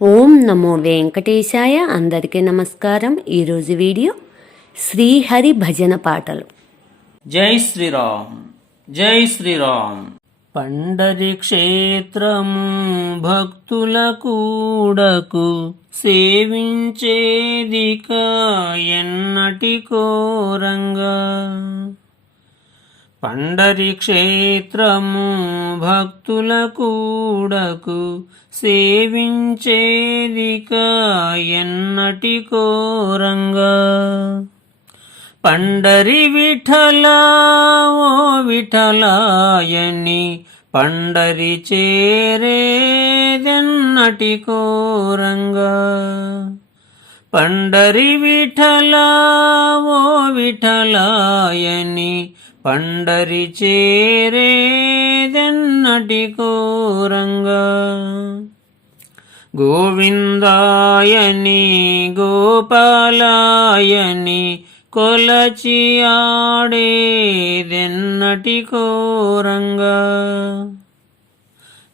ఓం నమో వెంకటేశాయ. అందరికీ నమస్కారం. ఈరోజు వీడియో శ్రీహరి భజన పాటలు. జై శ్రీరామ్, జై శ్రీరామ్. పండరి క్షేత్రము భక్తుల కూడకు సేవించేదిక ఎన్నటి కోరంగా. పండరి క్షేత్రము భక్తుల కూడకు సేవించేదిక ఎన్నటి కోరంగా. పండరి విఠల ఓ విఠలాయని పండరి చేరేదెన్నటి కోరంగా. పండరి విఠల ఓ విఠలాయని పండరి చేరేదెన్నటి కోరంగా. గోవిందాయని గోపాలాయని కొలచి ఆడేదెన్నటి కోరంగా.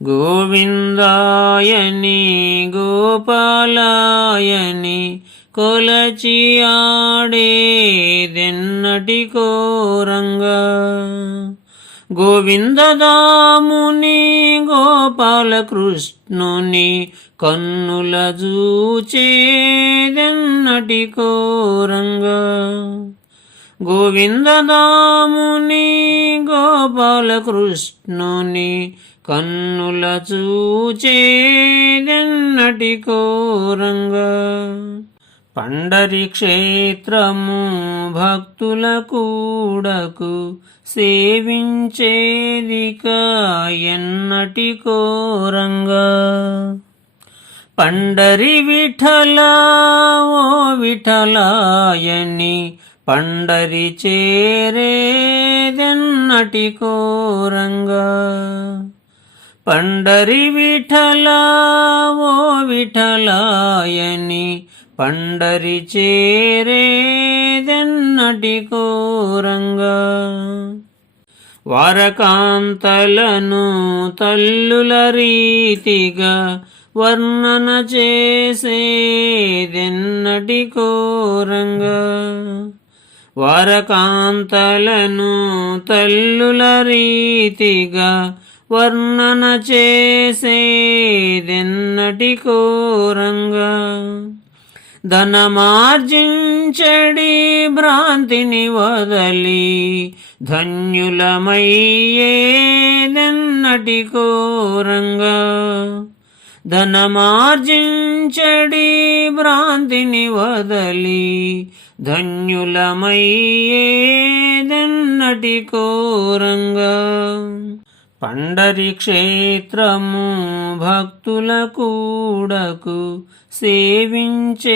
గోవిందాయని గోపాలాయని కొలచి ఆడేదెన్నటి కోరంగా. గోవిందదాముని గోపాలకృష్ణుని కన్నుల చూచేదెన్నటి కోరంగా. గోవిందదాముని గోపాలకృష్ణుని కన్నుల చూచేదెన్నటి కోరంగా. పండరి క్షేత్రము భక్తుల కూడకు సేవించేదిక ఎన్నటి కోరంగా. పండరి విఠల ఓ విఠలాయని పండరి చేరేదెన్నటి కోరంగా. పండరి విఠల ఓ విఠలాయని పండరి చేరేదెన్నటి కోరంగా. వారకాంతలను తల్లుల రీతిగా వర్ణన చేసేదెన్నటి కోరంగా. వారకాంతలను తల్లుల రీతిగా వర్ణన చేసేదెన్నటి కోరంగా. ధనమార్జించడి భ్రాంతిని వదలి ధన్యులమయ్యేదెన్నటి కోరంగా. ధనమార్జించడి భ్రాంతిని వదలి ధన్యులమయ్యేదెన్నటి కోరంగా. పండరి క్షేత్రము భక్తుల కూడకు సేవించేదిక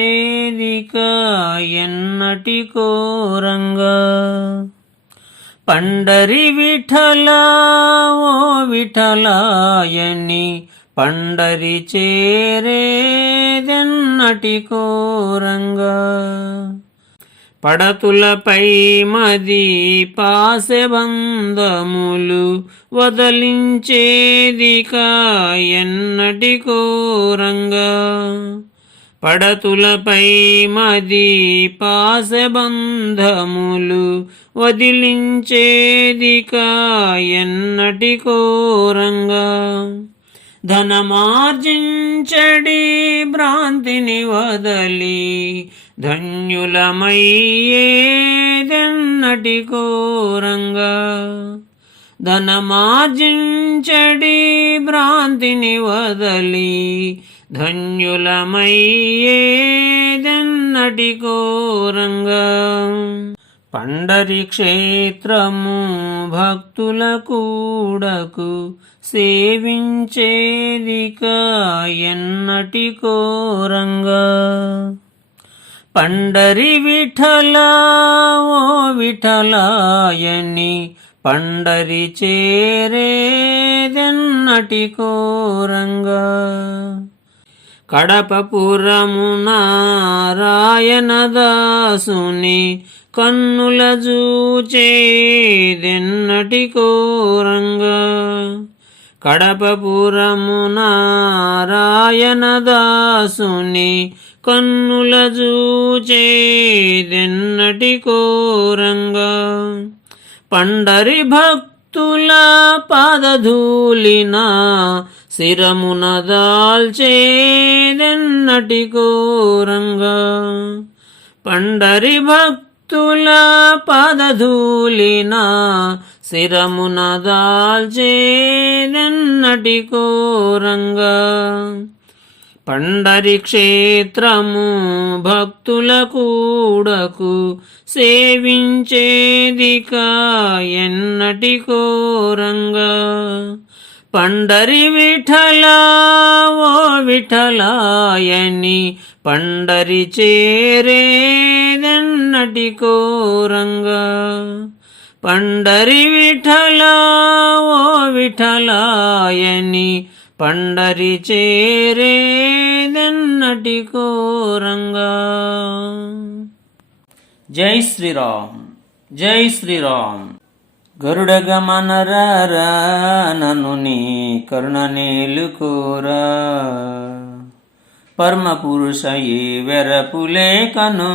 ఎన్నటి కోరంగా. పండరి విఠల ఓ విఠలాయని పండరి చేరేదెన్నటి కోరంగా. పడతులపై మది పాశబంధములు వదలించేదిక ఎన్నటి కోరంగా. పడతులపై మది పాశబంధములు వదిలించేదిక ఎన్నటి కోరంగా. ధనమార్జించడి భ్రాంతిని వదలి ధన్యులమయ్యేదెన్నటి కోరంగా. ధనమార్జించడి భ్రాంతిని వదలి ధన్యులమయ్యేదెన్నటి కోరంగా. పండరి క్షేత్రము భక్తుల కూడకు సేవించేదిక ఎన్నటి కోరంగా. పండరి విఠల ఓ విఠలాయని పండరి చేరేదెన్నటి కోరంగా. కడపపురమున రాయనదాసుని కన్నుల చూచేదెన్నటి కోరంగా. కడపపురము నారాయణదాసుని కన్నుల చూచేదెన్నటి కోరంగా పండరి భక్తుల పాదధూళిన శిరమున దాల్చేదెన్నటి కోరంగా పండరి భక్తుల పాదధూళిన శిరమున దాల్చేదెన్నటి కోరంగా పండరి క్షేత్రము భక్తుల కూడకు సేవించేదిక ఎన్నటి కోరంగా పండరి విఠల ఓ విఠలాయని పండరి చేరేదెన్నటి కోరంగా పండరి విఠల ఓ విఠలాయని పండరి చేరేదెన్నటి కోరంగా. జై శ్రీరామ్, జై శ్రీరామ్. గరుడ గమనరారా నన్ను నీ కరుణ నేలుకోరా పరమ పురుషయే వెరపులేకను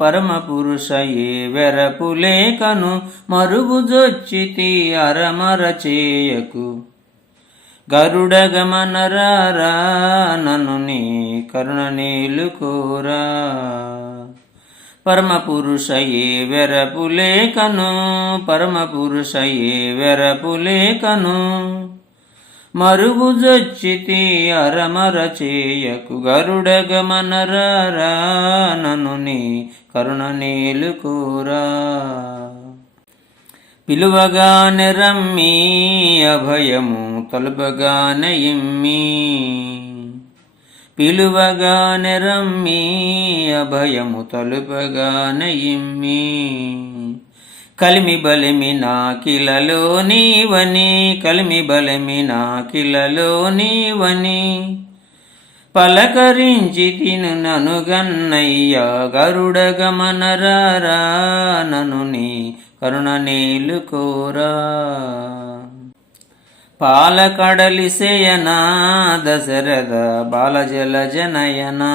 పరమ పురుషయే వెరపులేకను మరుగుజొచ్చితి అరమర చేయకు గరుడ గమనరారా నన్ను నీ కరుణ నేలుకోరా పరమ పురుషయే వెరపులేకను పరమ పురుషయే వెరపులేకను మరుగుజొచ్చితి అరమర చేయకు గరుడ గమనరారా నన్ను నీ కరుణ నేలుకోరా పిలువగానే రమ్మి అభయము తలుపగానే ఇమ్మి పిలువగానే రమ్మి అభయము తలుపగానే ఇమ్మి కలిమి బలిమి నాకిలలో నీవని కలిమి బలిమి నాకిలలో నీవని పలకరించి తిను నను గన్నయ్య గరుడ గమనరారా నను నీ కరుణ నేలుకోరా పాలకడలి సేయనా దశరథ బాలజల జనయనా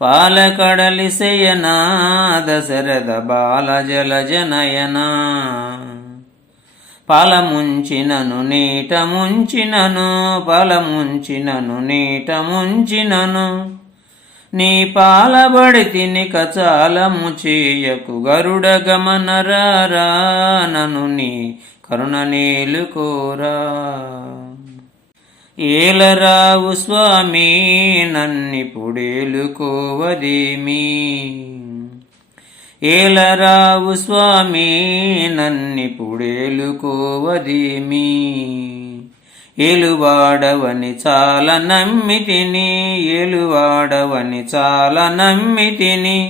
పాలకడలి సేయనా దశరథ బాలజల జనయనా పాలముంచినను నీట ముంచినను పాలముంచినను నీట ముంచినను నీ పాలబడి తినిక చాలము చేయకు గరుడ గమనరారా నను నీ కరుణ నేలుకోరా ఏలరావు స్వామి నన్నిపుడేలుకోవదేమి ఏలరావు స్వామి నన్నిపుడేలుకోవదేమి ఏలువాడవని చాలా నమ్మితిని ఏలువాడవని చాలా నమ్మితిని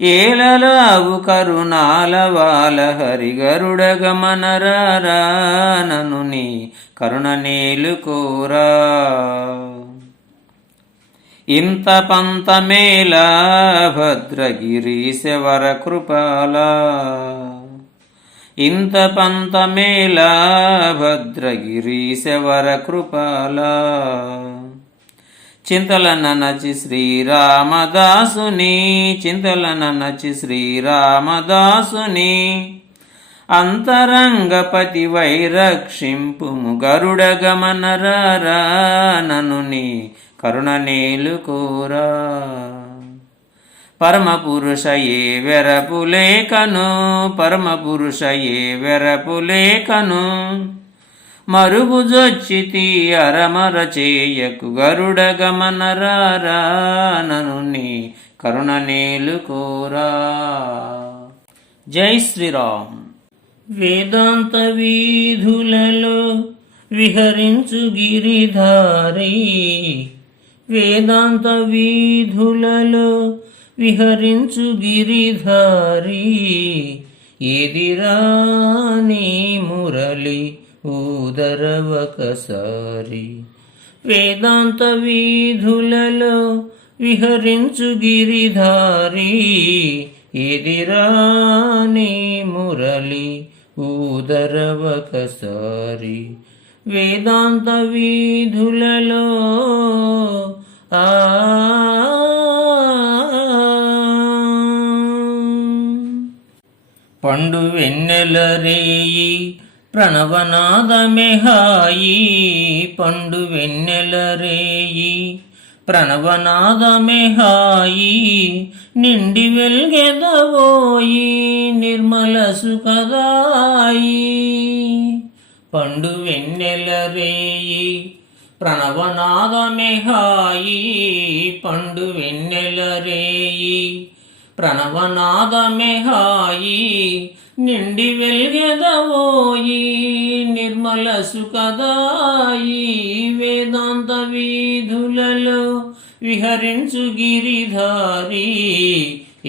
ఏలరావు కరుణాల వాల హరిగరుడ గమనరారా నను నీ కరుణ నేలుకోరా ఇంత పంతమేళ భద్రగిరీశ వర కృపాల ఇంత పంతమేళ భద్రగిరీశ వర కృపాల చింతలన నచి శ్రీరామదాసుని చింతలన నచి శ్రీరామదాసుని అంతరంగపతి వైరక్షింపుము గరుడ గమనరారా నను నీ కరుణ నేలుకోరా పరమ పురుషయే వెరపులేకను పరమ పురుషయే వెరపులేకను మరుగుజొచ్చితి అరమర చేయకు గరుడ గమనరారా నను నీ కరుణ నేలుకోరా. జై శ్రీరామ్. వేదాంత వీధులలో విహరించు గిరిధారి వేదాంత వీధులలో విహరించు గిరిధారి ఎదిరాని మురళి ఊదరవకసారి వేదాంత వీధులలో విహరించు గిరిధారి ఎదిరాని మురళి ఊదరవకసారి వేదాంత వీధులలో ఆ పండు వెన్నెల రేయి ప్రణవనాదమే హాయి, పండు వెన్నెల రేయి ప్రణవనాదమే హాయి, నిండి వెల్గెదవోయి నిర్మల సుఖదాయి. పండు వెన్నెల రేయి ప్రణవనాదమే హాయి, పండు వెన్నెల రేయి ప్రణవనాదమే హాయి, నిండి వెల్గెదవోయి నిర్మల సుఖదాయి. వేదాంత వీధులలో విహరించు గిరిధారి,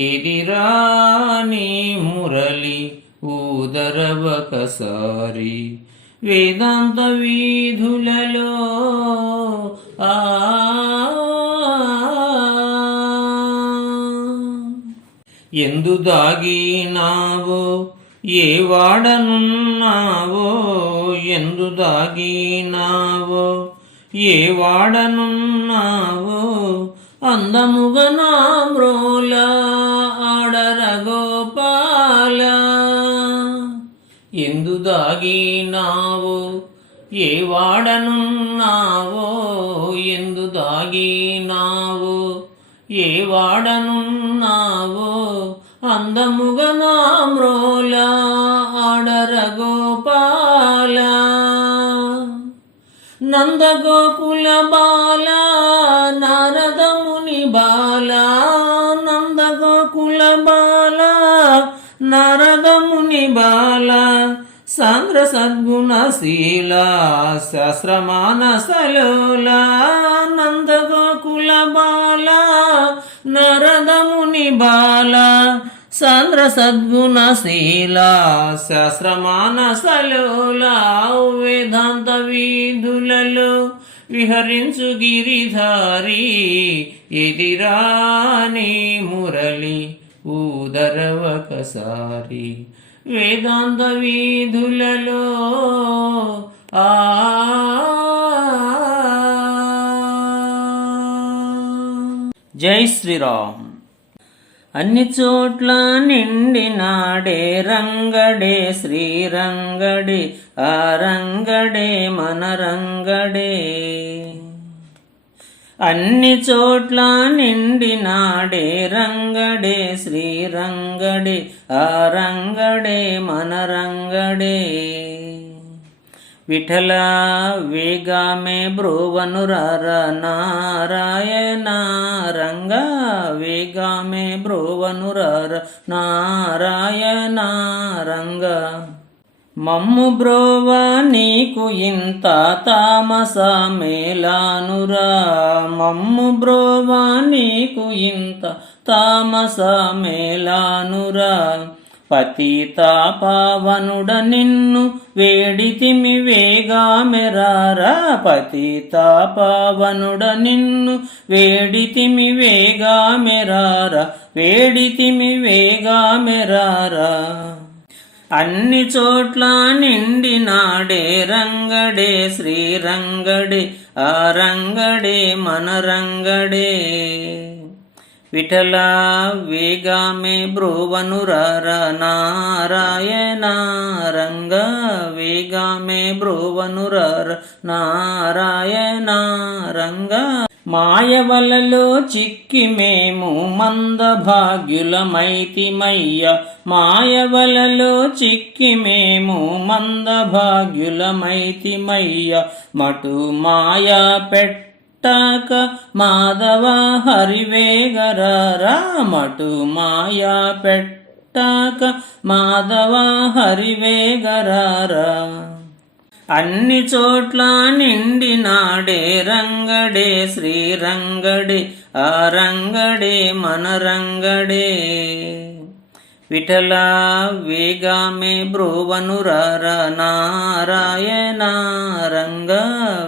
ఎదిరాని మురళి ఊదరవకసారి. వేదాంత వీధులలో ఆ ఎందు దాగినావో ఏ వాడనున్నావో, ఎందు దాగినావో ఏ వాడనున్నావో, అందముగా నా మ్రోల ఆడర గోపాల. ఎందు దాగినావో ఏ వాడనున్నావో, ఎందు దాగినావో ఏ వాడనున్నావో, అందముగా నా మ్రోల ఆడర గోపాల. నందగోకుల బాల నారదముని బాల, నందగోకుల బాల నారదముని బాల, సాంద్ర సద్గుణశీల సహస్రమానసలోల. నందగోకుల బాల నారదముని బాల, సాంద్ర సద్గుణశీల సహస్రమానసలోల. వేదాంత వీధులలో విహరించు గిరిధారి, ఎదిరాని మురళి ఊదరవకసారి. వేదాంత వీధులలో ఆ జై శ్రీరామ్. అన్ని చోట్ల నిండినాడే రంగడే శ్రీరంగడే, ఆ రంగడే మన రంగడే. అన్ని చోట్ల నిండినాడే రంగడే శ్రీరంగడే, ఆ రంగడే మన రంగడే. విఠల వేగామే బ్రోవనురార నారాయణ రంగ, వేగామే బ్రోవనురార నారాయణ రంగ. మమ్ము బ్రోవా నీకు ఇంత తామస మేలానురా, మమ్ము బ్రోవా నీకు ఇంత తామస మేలానురా. పతిత పావనుడ నిన్ను వేడితిమి వేగామెరారా, పతిత పావనుడ నిన్ను వేడితిమి వేగామెరారా, వేడితిమి వేగామెరారా. అన్ని చోట్ల నిండినాడే రంగడే శ్రీరంగడే, ఆ రంగడే మన రంగడే. విఠల వేగామే బ్రోవనురార నారాయణ రంగ, వేగామే బ్రోవనురార నారాయణ రంగ. మాయవలలో చిక్కి మేము మందభాగ్యులమైతిమయ్య, మాయవలలో చిక్కి మేము మందభాగ్యులమైతిమయ్య. మటు మాయా పెట్టక మాధవ హరివేగరారా, మటు మాయా పెట్టక మాధవ హరివేగరారా. అన్ని చోట్ల నిండినాడే రంగడే శ్రీరంగడే, ఆ రంగడే మన రంగడే. విఠల వేగామే బ్రోవనురార నారాయణ రంగ,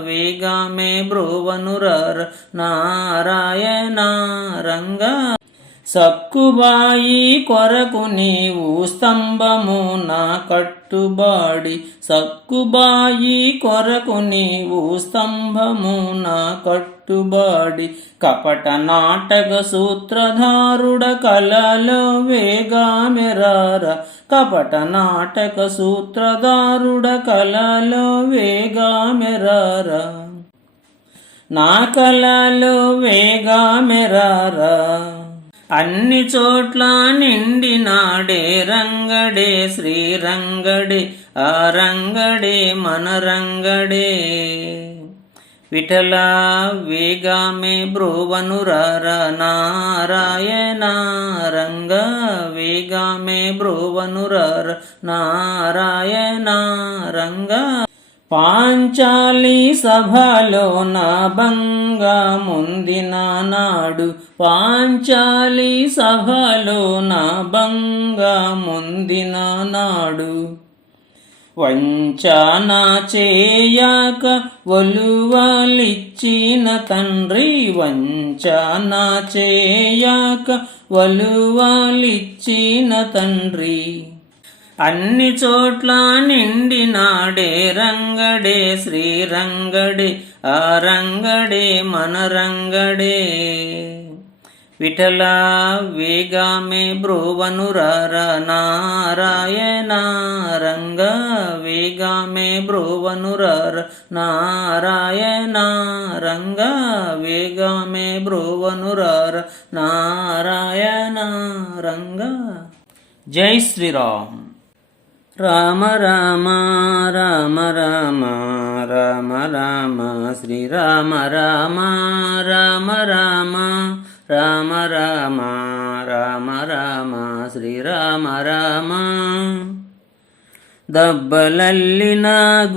వేగామే బ్రోవనురార నారాయణ రంగ. సక్కుబాయి కొరకు నీవు స్తంభమున కట్టుబాడి, సక్కుబాయి కొరకు నీవు స్తంభమున కట్టుబాడి, కపట నాటక సూత్రధారుడ కలలో వేగామెరార, కపట నాటక సూత్రధారుడ కలలో వేగామెరార, నా కలలో వేగామెరారా. అన్ని చోట్ల నిండినాడే రంగడే శ్రీరంగడే, ఆ రంగడే మన రంగడే. విఠల వేగామే బ్రోవనురార నారాయణ రంగ, వేగామే బ్రోవనురార నారాయణ రంగ. పాంచాలి సభలో నా భంగా ముందిన నాడు, పాంచాలి సభలో నా భంగా ముందిన నాడు, వంచన చేయక వలువలిచ్చిన తండ్రి, వంచన చేయక వలువలిచ్చిన తండ్రి. అన్ని చోట్ల నిండినాడే రంగడే శ్రీరంగడే, ఆ రంగడే మన రంగడే. విఠల వేగామే బ్రోవనురార నారాయణ రంగ, వేగామే బ్రోవనురార నారాయణ రంగ, వేగామే బ్రోవనురార నారాయణ రంగ. జై శ్రీరామ్. రామ రామ రామ రామ రామ రామ శ్రీరామ రామ రామ రామ రామ రామ రామ రామ శ్రీరామ రామ. దబ్బలల్లిన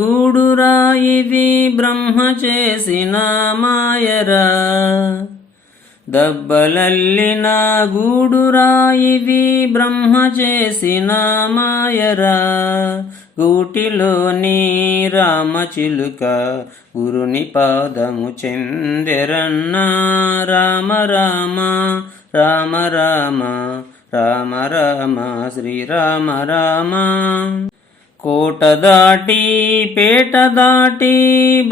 గూడురా ఇది బ్రహ్మ చేసిన మాయరా, దబ్బలల్లిన గూడురా ఇది బ్రహ్మ చేసిన మాయరా. గూటిలోని రామచిలుక గురుని పాదము చెందెరన్న, రామ రామ రామ రామ రామ రామ శ్రీరామ రామ. కోట దాటి పేట దాటి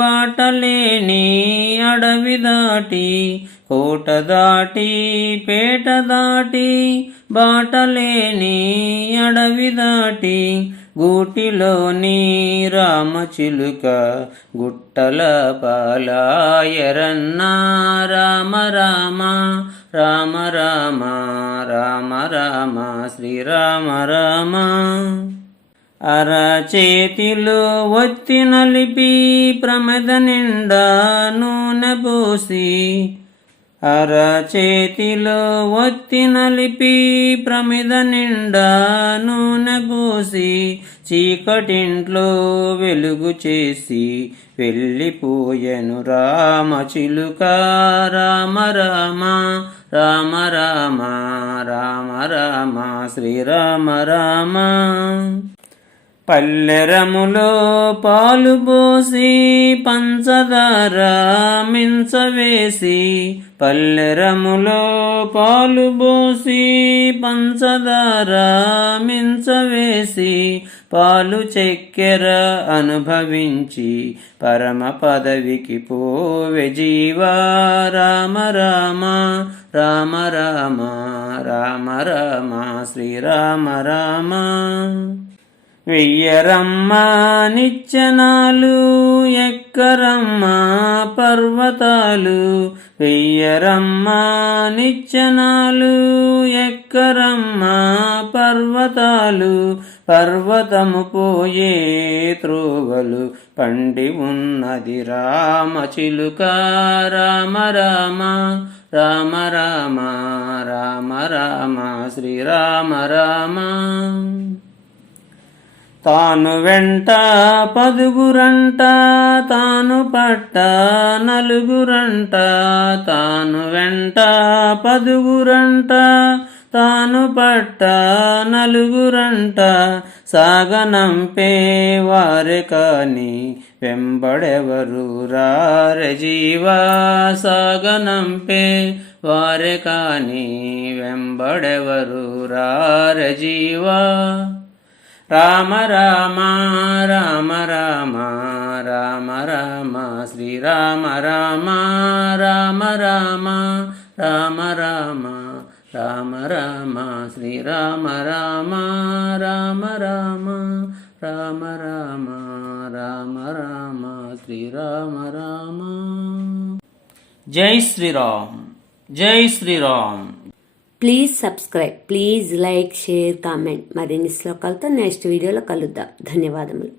బాటలేని అడవి దాటి, కోట దాటి పేట దాటి బాటలేని అడవి దాటి, గూటిలోని రామచిలుక గుట్టల పాలాయరన్న, రామ రామ రామ రామ రామ రామ శ్రీరామ రామ. అరచేతిలో ఒత్తి నలిపి ప్రమద నిండా నూనె పోసి, అరచేతిలో ఒత్తి నలిపి ప్రమిద నిండా నూనె పోసి, చీకటింట్లో వెలుగు చేసి వెళ్ళిపోయెను రామచిలుక, రామ రామ రామ రామ రామ రామ శ్రీరామ రామ. పల్లెరములో పాలు పోసి పంచదార మించవేసి, పల్లెరములో పాలు పోసి పంచదార మించవేసి, పాలు చక్కెర అనుభవించి పరమ పదవికి పోవె జీవా, రామ రామ రామ రామ రామ రామ శ్రీరామ రామ. వెయ్యరమ్మ నిచ్చెనాలు ఎక్కరమ్మ పర్వతాలు, వెయ్యరమ్మ నిచ్చెనాలు ఎక్కరమ్మ పర్వతాలు, పర్వతము పోయే త్రోవలు పండి ఉన్నది రామచిలుక, రామ రామ రామ రామ రామ రామ శ్రీరామ రామ. తాను వెంట పదుగురంట తాను పట్ట నలుగురంట, తాను వెంట పదుగురంట తాను పట్ట నలుగురంట, సాగనంపే వారే కాని వెంబడెవరు రారె జీవా సాగనంపే వారే కాని వెంబడెవరు రారె జీవా. Rama Rama Rama Rama Rama Rama Srirama Rama Rama Rama Rama Rama Rama Rama Srirama Rama Rama Rama Rama Rama Rama Rama Srirama Rama. Jai Shriram, Jai Shriram. Please subscribe, please like, share, comment. మరిన్ని శ్లోకాలతో నెక్స్ట్ వీడియోలో కలుద్దాం. ధన్యవాదములు.